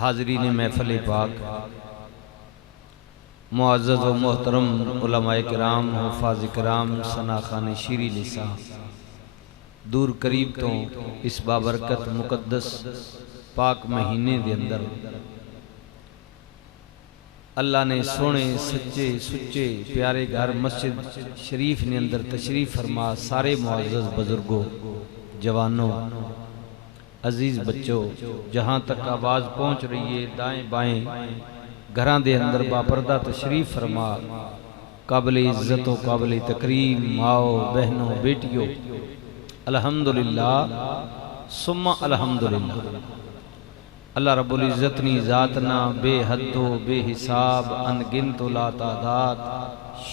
حاضرین محفل پاک، معزز و محترم علماء کرام، حفاظ کرام، ثناخان شیری لسان، دور قریب تو اس بابرکت مقدس پاک مہینے دے اندر اللہ نے سونے سچے سچے پیارے گھر مسجد شریف نے اندر تشریف فرما سارے معزز بزرگوں، جوانوں، عزیز بچوں، جہاں تک آواز پہنچ رہی ہے دائیں بائیں گھران دے اندر باپردہ تشریف فرما قابل عزت و قابل تکریم ماؤ بہنوں بیٹیوں، الحمدللہ ثم الحمدللہ۔ اللہ رب العزت نی ذاتنا بے حد و بے حساب انگنت و لا تعداد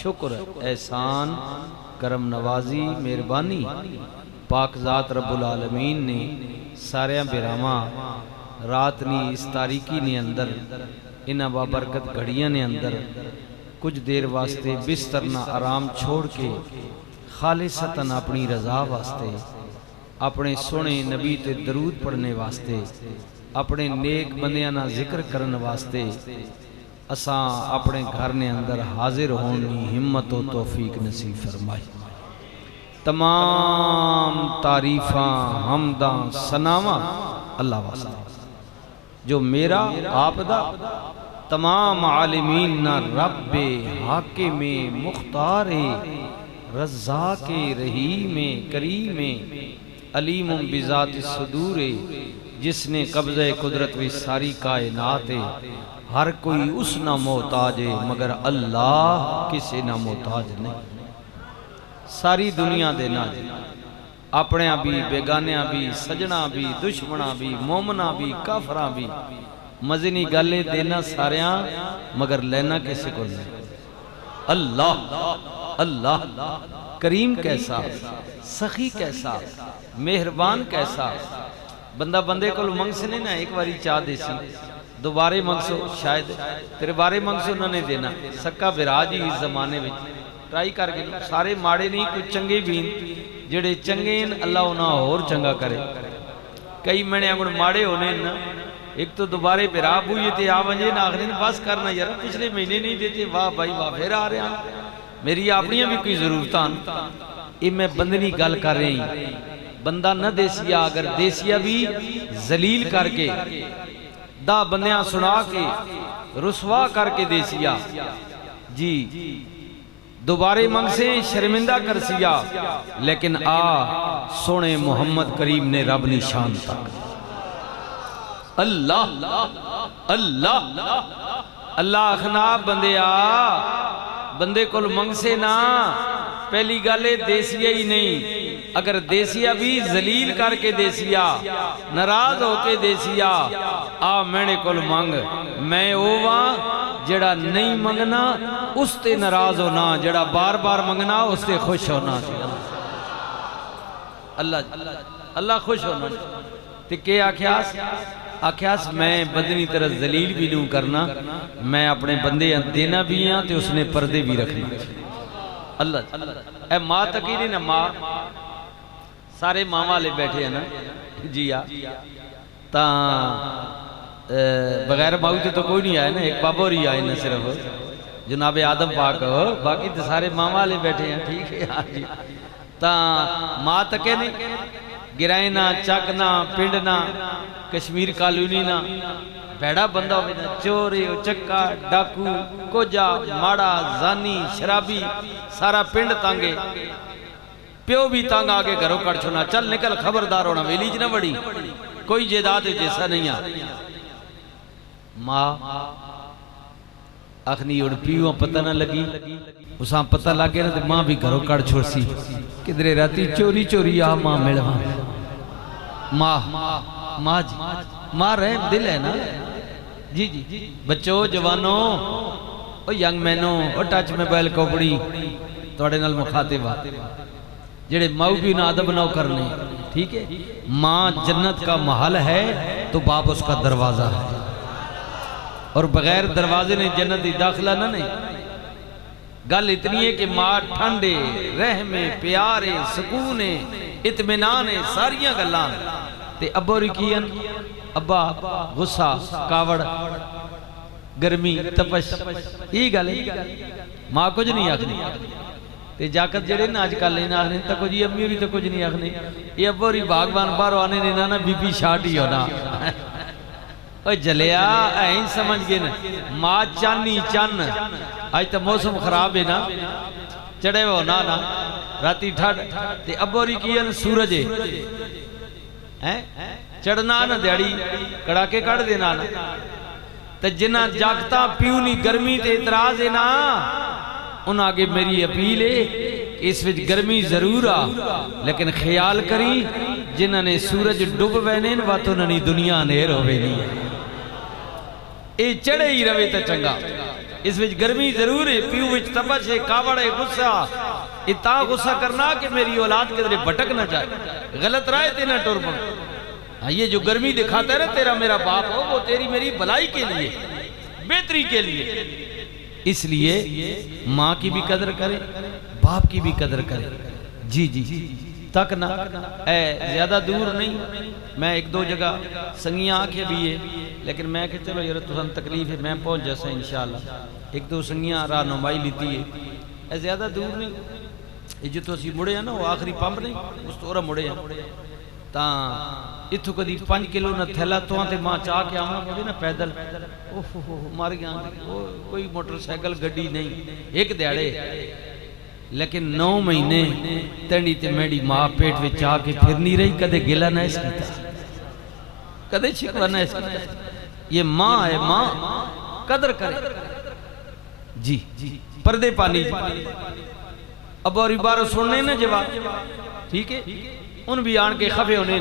شکر احسان کرم نوازی مہربانی پاک ذات رب العالمین نے ساریاں بیراما رات نی اس تاریکی نے اندر انہاں بابرکت گھڑیاں نے اندر کچھ دیر واسطے بسترنا آرام چھوڑ کے خالصتاً اپنی رضا واسطے اپنے سونے نبی تے درود پڑھنے واسطے اپنے نیک بندیانا ذکر کرن واسطے اساں اپنے گھر نے اندر حاضر ہونی ہمت و توفیق نصیب فرمائی۔ تمام تعریفاں حمداں ثناواں اللہ واسطے جو میرا آپ دا تمام عالمین نا رب حاکم مختار رزاق رحیم کریم علیم بذات الصدور، جس نے قبضہ قدرت وی ساری کائنات ہے، ہر کوئی اس نہ محتاج ہے مگر اللہ کسی نہ محتاج نہیں۔ ساری دنیا دے نال اپنے بھی بیگانے بھی سجنا بھی دشمنا بھی مومنا بھی کافرہ بھی مزنی گالے دینا ساریاں مگر لینا کسی کو نہیں۔ اللہ اللہ کریم کیسا، سخی کیسا، مہربان کیسا، بندہ بندے کو منگ سے نہیں نا ایک باری چاہ دے سی دوبارے منگ سو شاید تیرے بارے منگ سو نہ نہیں دینا سکا براج ہی اس زمانے میں ٹرائی کر کے سارے ماڑے نہیں کچھ چنگے بھی جڑے چنگے ہیں اللہ انہاں اور چنگا کرے۔ کئی مہینے اگر ماڑے ہونے نا ایک تو دوبارے برا بوئے تھے آونجے نا آخرین بس کرنا یار پچھلے مہینے نہیں دیتے واہ بھائی واہ پھر آ رہے ہیں میری اپنیاں بھی کوئی ضرورتاں یہ میں بندنی گل کر رہی ہیں۔ بندہ نہ دیسیا اگر دیسیا بھی ذلیل کر کے دا بندیاں سنا کے رسوا کر کے دیسیا جی دوبارے منگ سے شرمندہ کر سیا لیکن سونے محمد کریم نے رب نشان تک اللہ اللہ اللہ اخنا بندے کل منگ سے نا پہلی گالے دیسیا ہی نہیں اگر دیسیا بھی ذلیل کر کے دیسیا ناراض ہو کے دیسیا میں نے کل مانگ میں اوواں جڑا نہیں منگنا اس تے ناراض ہونا جڑا بار بار منگنا اس تے خوش ہونا اللہ خوش ہونا تے کہ آکھیاس میں بدنی طرح ذلیل بھی نہیں کرنا میں اپنے بندے دینا بھی ہیں تے اس نے پردے بھی رکھنا اللہ اے ماں تقیری نا ماں سارے ماں والے بیٹھے ہیں نا جی بغیر ماں تو کوئی نہیں آئے نا ایک بابا ہی آئے نا صرف جناب آدم پاک باقی تو سارے ماں والے بیٹھے ہیں ٹھیک ہے جی ماں تکے نہیں گرائنا چاکنا پنڈنا کشمیر کالونی نا بیڑا بندہ ہوئے نا چوری چکا ڈاکو کوجا ماڑا زانی شرابی سارا پنڈ تانگے پیو بھی تانگ آگے گھروں کڑ چھونا چل نکل خبردار ہونا ویلیج نہ بڑی کوئی جیداد جیسا نہیں آ ماں اخنی اڑ پیوہ پتہ نہ لگی اساں پتہ لگے نا ماں بھی گھروں کڑ چھوڑ سی کدرے راتی چوری چوری ماں میڑا ماں جی ماں رحم دل ہے نا جی جی بچوں جوانوں او ینگ مینوں او ٹچ موبائل کوپڑی توڑے نال مخاطبہ جڑے ماؤ بھی نہ ادب نہ کرنے ٹھیک ہے ماں جنت کا محل ہے تو باپ اس کا دروازہ ہے اور بغیر دروازے نے جنت داخلہ نہ نہیں گل اتنی ہے کہ ماں ٹھنڈے رحمے پیارے سکونے اطمینان ساریاں گلان تے ابو رکین ابا غصہ کاوڑ گرمی تپش یہ گل ماں کچھ نہیں آکھنی تے جاکت جڑے نا آج کل لینا آکھنے تکو جی امی ہوئی تو کچھ نہیں آکھنے یہ ابو ری باغبان باہروں آنے نے نا بی بی شاٹ ہی ہونا اوہ جلیا این سمجھ گئے نا ماں چانی چان آج تا موسم خراب ہے نا چڑھے وہ نا راتی ٹھاڑ تے ابو ری کین سورج چڑھنا نا دیڑی کڑاکے کڑ دینا نا تے جنہ جاکتا پیونی گرمی تے اعتراض ہے نا ان آگے میری اپیل ہے کہ اس وچ گرمی ضرور آ لیکن خیال کری جنہ نے سورج ڈب وینین واتو ننی دنیا نیر ہوئے نہیں ہے اے چڑھے ہی روے تا چنگا اس وچ گرمی ضرور ہے پیو وچ تپش ہے کاوڑ ہے غصہ اتنا غصہ کرنا کہ میری اولاد کے درے بھٹک نہ جائے غلط رائے تے نہ ٹور پڑ یہ جو گرمی دکھاتا ہے نا تیرا میرا باپ ہو وہ تیری میری بھلائی کے لیے بہتری کے لیے اس لیے ماں کی بھی قدر کرے باپ کی بھی قدر کرے جی جی تک نہ اے زیادہ دور نہیں میں ایک دو جگہ سنگیاں آکھے بھی ہے لیکن میں کہ چلو یہ تُسان تکلیف ہے میں پہنچ جیسا انشاءاللہ ایک دو سنگیاں راہ نمائی لیتی ہے اے زیادہ دور نہیں یہ جو تو اسی مڑے ہیں نا وہ آخری پمپ نہیں اس تو اور مڑے ہیں تاں اتھو کدی 5 کلو نہ تھیلا تو آتے ماں چاہ کے آمنا پڑے نا پیدل مار گیا کوئی موٹر سائیکل گڈی نہیں ایک دیڑے لیکن 9 مہینے تینی تے میری ماں پیٹ وچ آ کے پھر نہیں رہی کدے گلا نہ اس کیتا کدے شکوا نہ اس کیتا یہ ماں ہے ماں قدر کرے جی پردے پانی اب اور بار سننے نا جواب ٹھیک ہے ان بھی آن کے خفے ہونے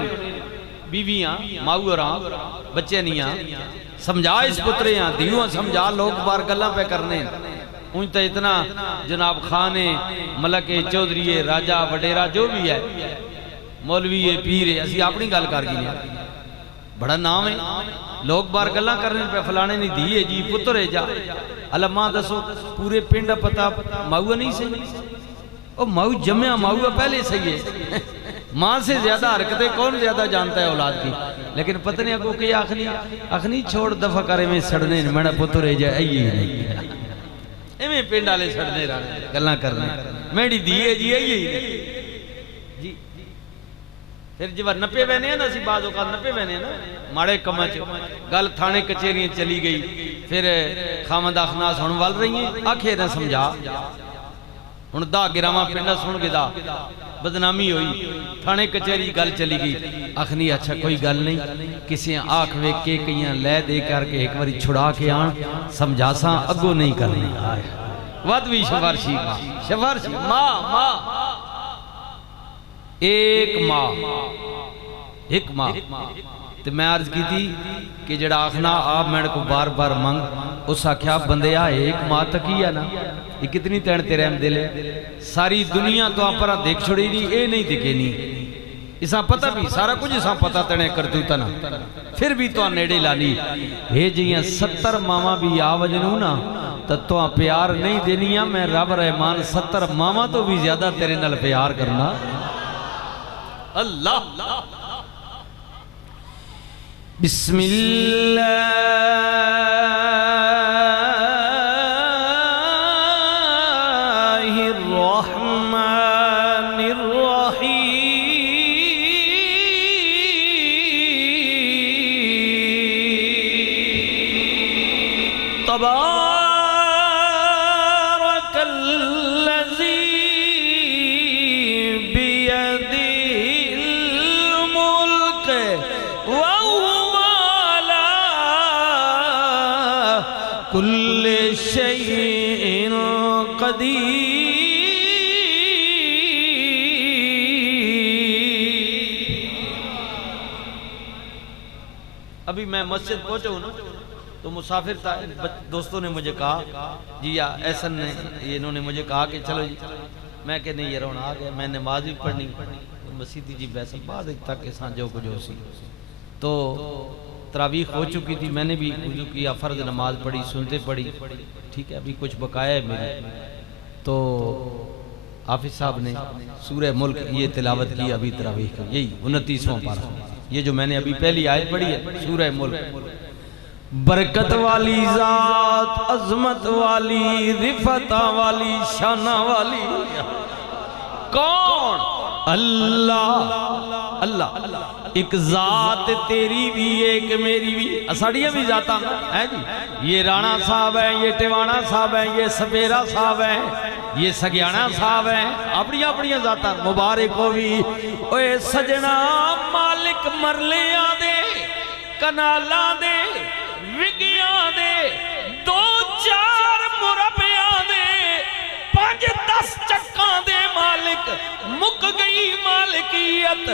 بیویاں ماؤراں بچے نیاں سمجھا اس پترے ہیں دیوان سمجھا لوگ بار گلہ پہ کرنے ان تا اتنا جناب خانے ملک چودھری راجہ وڈیرہ جو بھی ہے مولوی پیر اسی اپنی گل کر گئی بڑا نام ہے لوگ بار گلہ کرنے پہ فلانے نہیں دیئے جی پتر ہے جا علماء دسو پورے پنڈ پتا ماؤ نہیں صحیح او ماؤ جمعہ ماؤ پہلے صحیح ہے ماں سے زیادہ حرکتیں کون زیادہ جانتا ہے اولاد کی لیکن پتہ نہیں کو کہ اخنی چھوڑ دفع کرے میں سڑنے میرا پتر ہے جائے ایئی نہیں ایمیں پینڈ آلے سڑنے رہنے گلنہ کرنے میری دیئے جی ایئی نہیں جی پھر جب نپے بہنے ہیں نا اسی بعض اوقات نپے بہنے ہیں نا ماڑے کمچ گل تھانے کچھیریاں چلی گئی پھر خامد اخناس ہون وال رہی ہیں آنکھیں نہ سمجھا ہن دا گراما پنڈا سن کے دا بدنامی ہوئی تھانے کچھری گل چلی گئی اخنی اچھا کوئی گل نہیں کسی آنکھ ویک کے کئیاں لے دے کر کے ایک باری چھڑا کے آن سمجھا ساں اگو نہیں کرنی وقت بھی شفارشی ماں ایک ماں تو میں عرض کی تھی کہ جڑا آخنا آپ میں کو بار بار منگ اس آکھیا بندے آئے ایک ماں تک ہی ہے نا یہ کتنی تین تیرے ہم دلے ساری دنیا تو آپ پر دیکھ چھوڑی نہیں اے نہیں دکھے نہیں اساں پتہ بھی سارا کچھ اساں پتہ تنے کر دوتا نا پھر بھی تو نیڑے لانی ہے جیاں 70 ماما بھی آوجنو نا تو پیار نہیں دینیا میں رب رحمان 70 ماما تو بھی زیادہ تیرے نال پیار کرنا اللہ بسم اللہ الرحمن الرحیم تبارک الذی کل شیء قدیر ابھی میں مسجد پہنچا ہوں نا تو مسافر تھا دوستوں نے مجھے کہا جی یا ایسن نے انہوں نے مجھے کہا کہ چلو جی میں کہ نہیں یہ رونا آ گیا میں نماز بھی پڑھنی مسیدی جی بیسا بعد تک اسان جو کچھ ہو سی تو تراویح ہو چکی تھی میں نے بھی وضو کیا فرض نماز پڑھی سنتے پڑھی ٹھیک ہے ابھی کچھ بقایا ہے میرے تو حافظ صاحب نے سورہ ملک یہ تلاوت کی ابھی تراویح کی یہی 29واں پارہ یہ جو میں نے ابھی پہلی آیت پڑھی ہے سورہ ملک، برکت والی ذات، عظمت والی، رفعت والی، شانہ والی کون؟ اللہ۔ اللہ ایک ذات تیری بھی ایک میری بھی، اساڑیاں بھی ذاتاں ہیں جی، یہ رانا صاحب ہیں، یہ ٹیوانا صاحب ہیں، یہ سپیرا صاحب ہیں، یہ سگیانا صاحب ہیں، اپنی اپنی ذاتاں مبارک ہوئی۔ اوے سجنا مالک مرلیاں دے، کنالاں دے، وگیاں دے، 2-4 مربیاں دے، 5-10 چکاں دے مالک، مک گئی مالکیت،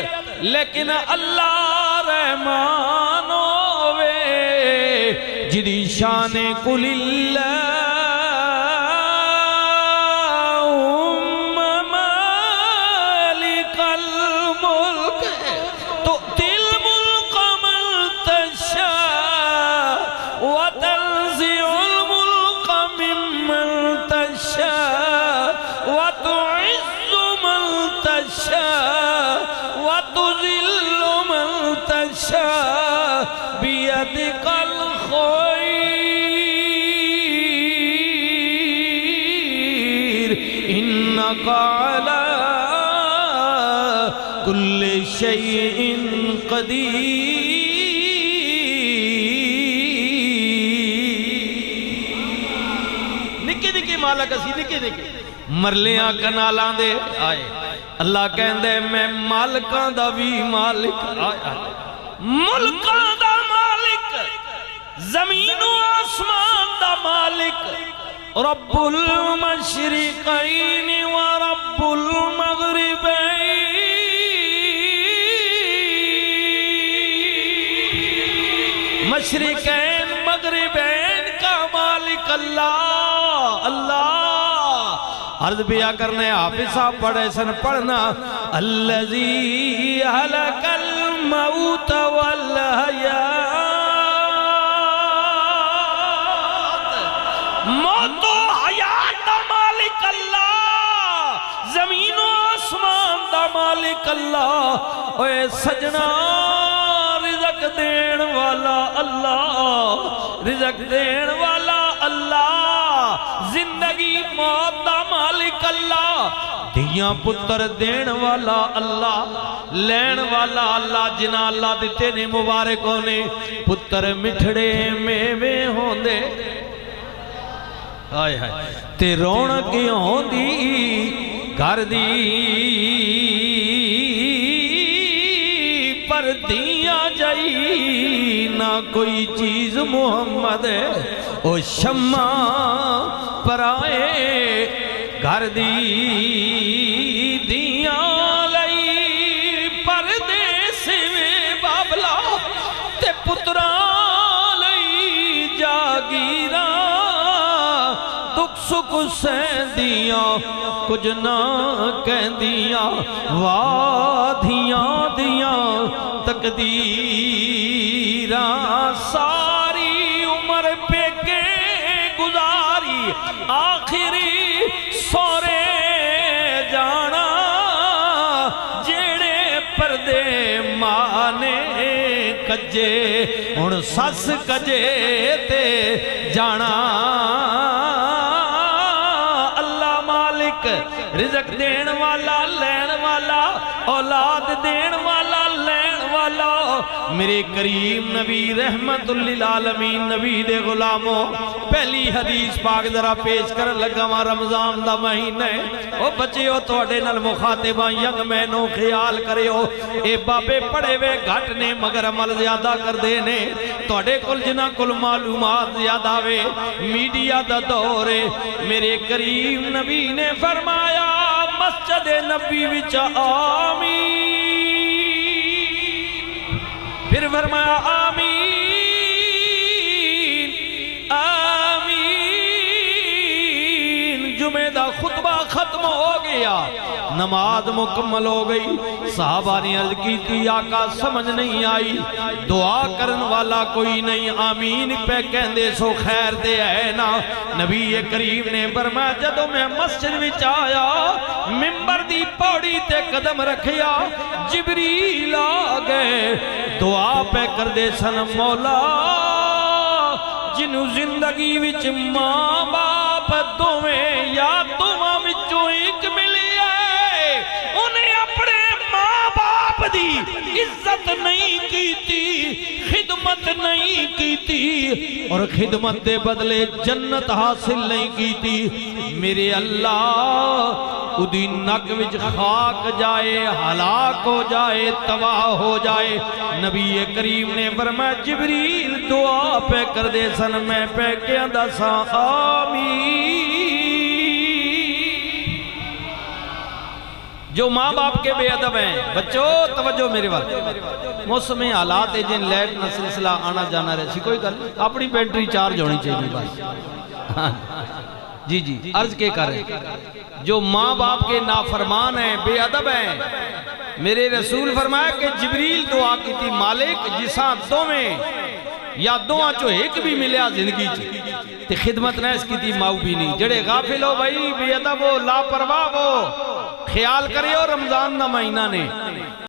لیکن اللہ رحمان ہوئے جدی شان کل على كل شيء قدير۔ نکے نکے مالک اسی نکے نکے مرلیاں کنالاں دے آئے، اللہ کہندے میں مالکاں دا بھی مالک، ملکاں دا مالک، زمین و آسمان دا مالک، رب المشرقین و رب المغربین، مشرقین مغربین کا مالک اللہ۔ اللہ عرض بیا کرنے حافظ صاحب پڑھے سن پڑھنا، الذی حلق الموت والحیات، موت و حیات دا مالک اللہ، زمین و آسمان دا مالک اللہ۔ اوے سجنا رزق دین والا اللہ، رزق دین والا اللہ، زندگی موت دا مالک اللہ، دھیاں پتر دین والا اللہ، لین والا اللہ، جنہ اللہ دیتے نے مبارک ہونے، پتر مٹھڑے میوے ہوندے، آئے آئے تے رونق ہوندی گھر دی، پر دیا جائی نہ کوئی چیز محمد، او شمع پر آئے گھر دی، دیا لئی پردیس میں بابلا، تے پتران لئی جاگیران، سکھ سیندیاں کچھ نہ کہندیاں، وادیاں دیاں تقدیراں، ساری عمر پہ کے گزاری، آخری سورے جانا، جیڑے پردے مانے کجے ان سس کجے تے جانا۔ رزق دین والا، لین والا، اولاد دین والا، لین والا، میرے کریم نبی رحمت للعالمین نبی دے غلاموں، پہلی حدیث پاک ذرا پیش کر لگا وہاں رمضان دا مہینے، او بچے ہو توڑے نل مخاطبہ ینگ مینوں خیال کرے ہو، اے بابے پڑھے وے گھٹ نے مگر عمل زیادہ کر دینے، توڑے کل جنہ کل معلومات زیادہ وے، میڈیا دا دورے، میرے کریم نبی نے فرمایا مسجد نبی وچا آمین، پھر فرمایا آمین آمین، جمعہ دا خطبہ ختم ہو گیا، نماز مکمل ہو گئی. صحابہ نے عرض کی تھی آقا سمجھ نہیں آئی, دعا کرن والا کوئی نہیں, آمین پہ کہندے سو خیر دے ہے نا. نبی کریم نے فرمایا جدوں میں مسجد وچ آیا, منبر دی پوڑی تے قدم رکھیا, جبریل آ گئے, دعا پہ کر دے سن مولا جنہوں زندگی وچ ماں باپ دوویں یا دوواں وچوں ایک ملی ہے, انہیں اپنے ماں باپ دی عزت نہیں کیتی, خدمت نہیں کیتی, اور خدمت دے بدلے جنت حاصل نہیں کیتی. میرے اللہ ادھی نک وچ خاک جائے, ہلاک ہو جائے, تباہ ہو جائے. نبی کریم نے فرمایا جبریل دعا پہ کر دے سن, میں پہ کیا دسا آمین. جو ماں باپ کے بے ادب ہیں, بچوں توجہ میرے وقت, موسم حالات جن لیٹ نہ سلسلہ آنا جانا رہے سی, کوئی گل اپنی بیٹری چارج ہونی چاہیے بس. جی جی عرض کے کریں, جو ماں باپ کے نافرمان ہیں, بے ادب ہیں, میرے رسول فرمایا کہ جبریل دعا کی تھی مالک جساں دو میں یا دعا چو ایک بھی ملیا زندگی تے خدمت نہ اس کی تھی ماؤ بھی نہیں. جڑے غافل ہو بھائی, بے ادب ہو, لاپرواہ ہو, خیال کرے ہو رمضان نہ مہینہ نے